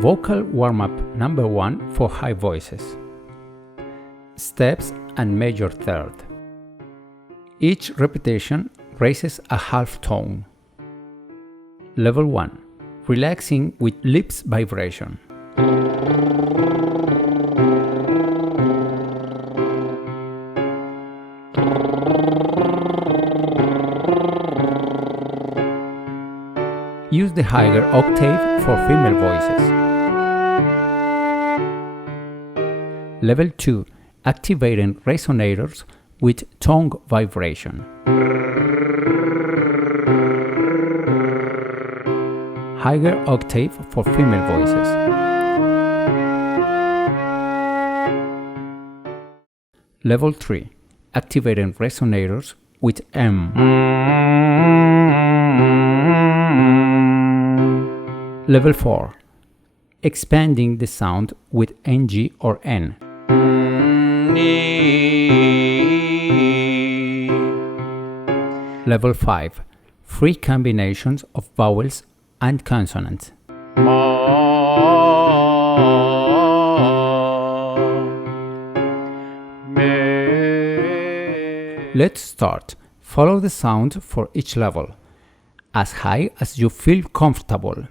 Vocal warm-up number 1 for high voices. Steps and major third. Each repetition raises a half tone. Level 1. Relaxing with lips vibration. Use the higher octave for female voices. Level 2. Activating resonators with tongue vibration. Higher octave for female voices. Level 3. Activating resonators with M. Level 4. Expanding the sound with NG or N. Level 5. Free combinations of vowels and consonants. Let's start. Follow the sound for each level, as high as you feel comfortable.